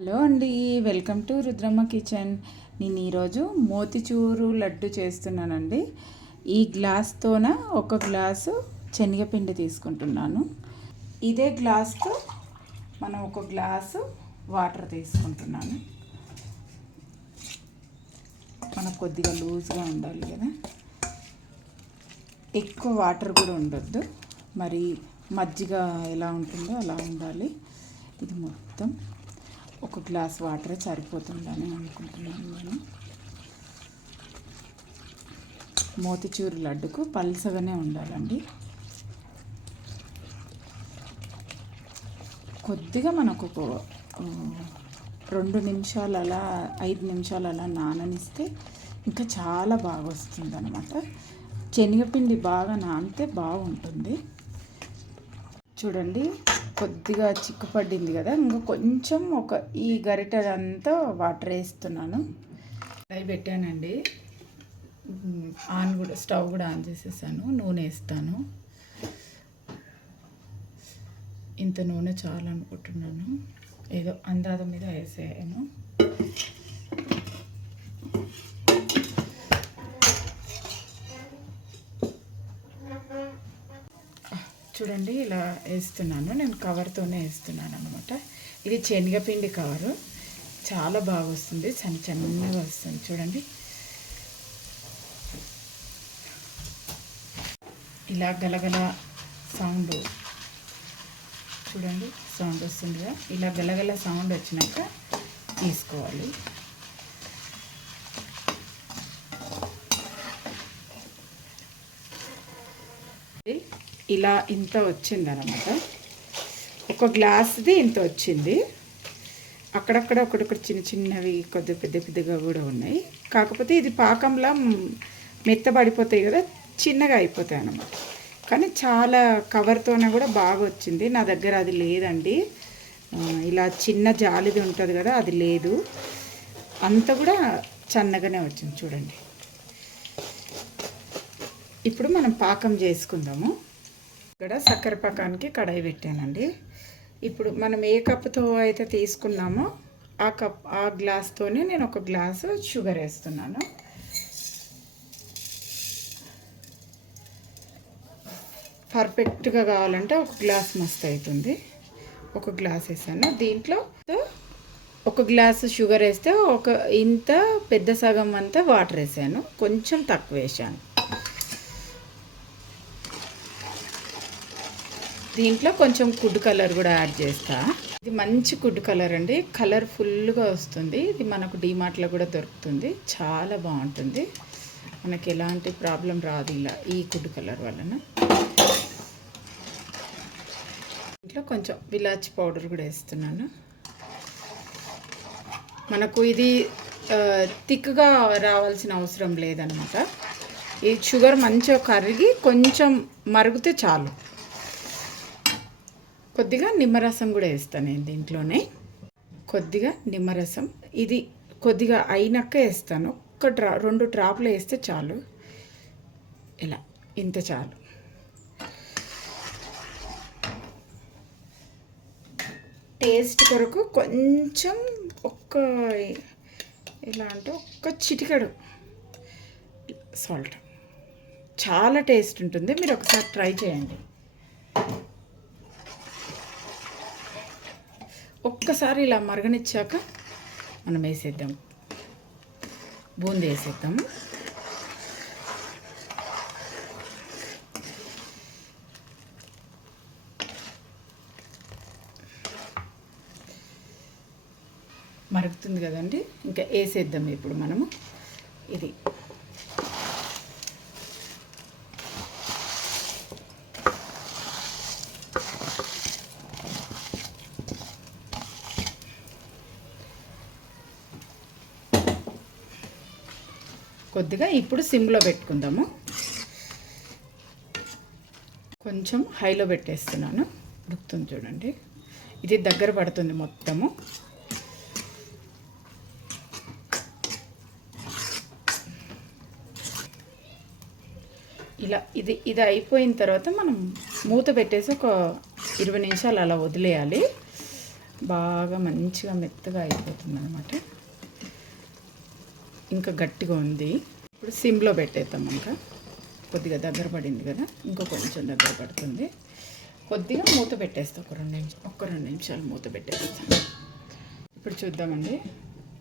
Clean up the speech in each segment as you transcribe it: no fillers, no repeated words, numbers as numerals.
Hello అండి, welcome to Rudramma kitchen. నేను ఈరోజు మోతిచూరు లడ్డు చేస్తున్నానండి. ఈ గ్లాస్తోన ఒక గ్లాసు శనగపిండి తీసుకుంటున్నాను. ఇదే గ్లాస్తో మనం ఒక గ్లాసు వాటర్ తీసుకుంటున్నాను. మనకు కొద్దిగా లూజ్గా ఉండాలి కదా, ఎక్కువ వాటర్ కూడా ఉండొద్దు. మరి మజ్జిగ ఎలా ఉంటుందో అలా ఉండాలి. ఇది మొత్తం ఒక గ్లాస్ వాటరే సరిపోతుందని అనుకుంటున్నాను నేను. మోతిచూరు లడ్డుకు పల్సగానే ఉండాలండి. కొద్దిగా మనకు 2 నిమిషాలు అలా 5 నిమిషాలు అలా నాననిస్తే ఇంకా చాలా బాగా వస్తుంది అన్నమాట. శనగపిండి బాగా నానితే బాగుంటుంది. చూడండి, కొద్దిగా చిక్కుపడింది కదా, ఇంకా కొంచెం ఈ గరిటెదంతా వాటర్ వేస్తున్నాను. అవి పెట్టానండి, స్టవ్ కూడా ఆన్ చేసేసాను. నూనె వేస్తాను. ఇంత నూనె చాలు అనుకుంటున్నాను, ఏదో అందాజ మీద వేసాను. చూడండి, ఇలా వేస్తున్నాను. నేను కవర్తోనే వేస్తున్నాను అనమాట. ఇది శనగపిండి కవరు, చాలా బాగా వస్తుంది, చిన్నగా వస్తుంది. చూడండి, ఇలా గలగల సౌండ్, చూడండి సౌండ్ వస్తుందిగా. ఇలా గలగల సౌండ్ వచ్చినాక తీసుకోవాలి. ఇలా ఇంత వచ్చిందనమాట. ఒక గ్లాస్ది ఇంత వచ్చింది. అక్కడక్కడ ఒకటొకటి చిన్నవి కొద్ది పెద్దగా కూడా ఉన్నాయి. కాకపోతే ఇది పాకంలా మెత్తబడిపోతాయి కదా, చిన్నగా అయిపోతాయి అన్నమాట. కానీ చాలా కవర్తోనే కూడా బాగా వచ్చింది. నా దగ్గర అది లేదండి, ఇలా చిన్న జాలిది ఉంటుంది కదా, అది లేదు. అంత కూడా సన్నగానే వచ్చింది. చూడండి, ఇప్పుడు మనం పాకం చేసుకుందాము. ఇక్కడ చక్కెర పాకానికి కడాయి పెట్టానండి. ఇప్పుడు మనం ఏ కప్పుతో అయితే తీసుకున్నామో ఆ గ్లాస్తోనే నేను ఒక గ్లాసు షుగర్ వేస్తున్నాను. పర్ఫెక్ట్గా కావాలంటే ఒక గ్లాస్ మస్తు అవుతుంది. ఒక గ్లాస్ వేసాను. దీంట్లో ఒక గ్లాసు షుగర్ వేస్తే ఇంత పెద్ద సగం అంతా వాటర్ వేసాను, కొంచెం తక్కువ వేసాను. దీంట్లో కొంచెం ఫుడ్ కలర్ కూడా యాడ్ చేస్తా. ఇది మంచి ఫుడ్ కలర్ అండి, కలర్ఫుల్గా వస్తుంది. ఇది మనకు డీమార్ట్లో కూడా దొరుకుతుంది, చాలా బాగుంటుంది. మనకి ఎలాంటి ప్రాబ్లం రాదు ఇలా ఈ ఫుడ్ కలర్ వలన. దీంట్లో కొంచెం ఇలాచి పౌడర్ కూడా వేస్తున్నాను. మనకు ఇది థిక్గా రావాల్సిన అవసరం లేదనమాట. ఈ షుగర్ మంచిగా కరిగి కొంచెం మరిగితే చాలు. కొద్దిగా నిమ్మరసం కూడా వేస్తాను నేను దీంట్లోనే. కొద్దిగా నిమ్మరసం, ఇది కొద్దిగా అయినాక వేస్తాను. 2 డ్రాప్లు వేస్తే చాలు. ఇలా ఇంత చాలు. టేస్ట్ కొరకు కొంచెం ఎలా అంటే ఒక్క చిటికెడు సాల్ట్, చాలా టేస్ట్ ఉంటుంది. మీరు ఒకసారి ట్రై చేయండి. ఒక్కసారి ఇలా మరగనిచ్చాక మనం వేసేద్దాం, బూందీ వేసేద్దాము. మరుగుతుంది కదండి, ఇంకా వేసేద్దాం ఇప్పుడు మనము. ఇది కొద్దిగా ఇప్పుడు సిమ్లో పెట్టుకుందాము. కొంచెం హైలో పెట్టేస్తున్నాను, ఉడుకుతుంది చూడండి. ఇది దగ్గర పడుతుంది మొత్తము. ఇలా ఇది అయిపోయిన తర్వాత మనం మూత పెట్టేసి ఒక 20 నిమిషాలు అలా వదిలేయాలి. బాగా మంచిగా మెత్తగా అయిపోతుంది అనమాట. ఇంకా గట్టిగా ఉంది. ఇప్పుడు సిమ్లో పెట్టేద్దాం. ఇంకా కొద్దిగా దగ్గర పడింది కదా, ఇంకో కొంచెం దగ్గర పడుతుంది. కొద్దిగా మూత పెట్టేస్తాం. ఒక రెండు నిమిషాలు మూత పెట్టేస్తాం. ఇప్పుడు చూద్దామండి.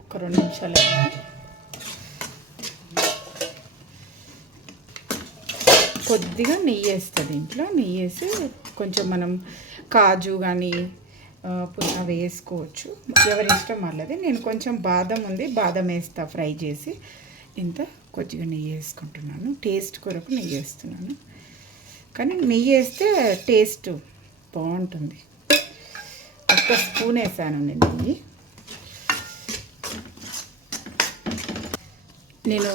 ఒక 2 నిమిషాలు కొద్దిగా నెయ్యి వేస్తుంది. దీంట్లో నెయ్యి వేసి కొంచెం మనం కాజు కానీ పుదీనా వేసుకోవచ్చు, ఎవరి ఇష్టం వాళ్ళది. నేను కొంచెం బాదం ఉంది, బాదం వేస్తా ఫ్రై చేసి. ఇంత కొద్దిగా నెయ్యి వేసుకుంటున్నాను, టేస్ట్ కొరకు నెయ్యి వేస్తున్నాను. కానీ నెయ్యి వేస్తే టేస్ట్ బాగుంటుంది. 1 స్పూన్ వేసాను నేను నెయ్యి. నేను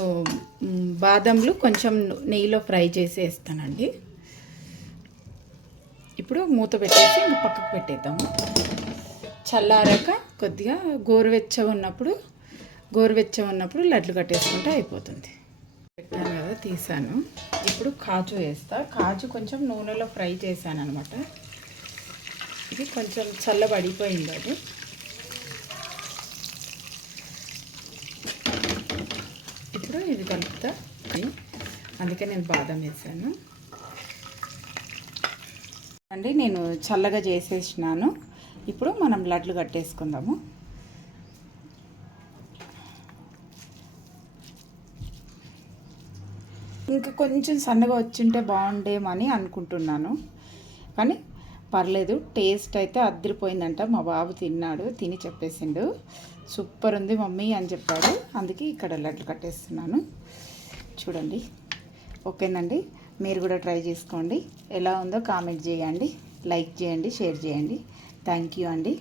బాదంలు కొంచెం నెయ్యిలో ఫ్రై చేసి వేస్తానండి. ఇప్పుడు మూత పెట్టేసి ఇంక పక్కకు పెట్టేద్దాము. చల్లారాక కొద్దిగా గోరువెచ్చగా ఉన్నప్పుడు లడ్లు కట్టేసుకుంటే అయిపోతుంది. పెట్టాను కదా, తీసాను. ఇప్పుడు కాజు వేస్తా. కాజు కొంచెం నూనెలో ఫ్రై చేశాను అనమాట. ఇది కొంచెం చల్లబడిపోయింది. అది ఇప్పుడు ఇది కలుపుతా. అందుకే నేను బాదం వేసాను అండి. నేను చల్లగా చేసేసినాను. ఇప్పుడు మనం లడ్లు కట్టేసుకుందాము. ఇంకా కొంచెం సన్నగా వచ్చింటే బాగుండేమని అనుకుంటున్నాను, కానీ పర్లేదు. టేస్ట్ అయితే అదిరిపోయిందంట. మా బాబు తిన్నాడు, తిని చెప్పేసిండు సూపర్ ఉంది మమ్మీ అని చెప్పాడు. అందుకే ఇక్కడ లడ్లు కట్టేస్తున్నాను. చూడండి. ఓకేనండి, మీరు కూడా ట్రై చేసుకోండి. ఎలా ఉందో కామెంట్ చేయండి, లైక్ చేయండి, షేర్ చేయండి. థ్యాంక్ యూ అండి.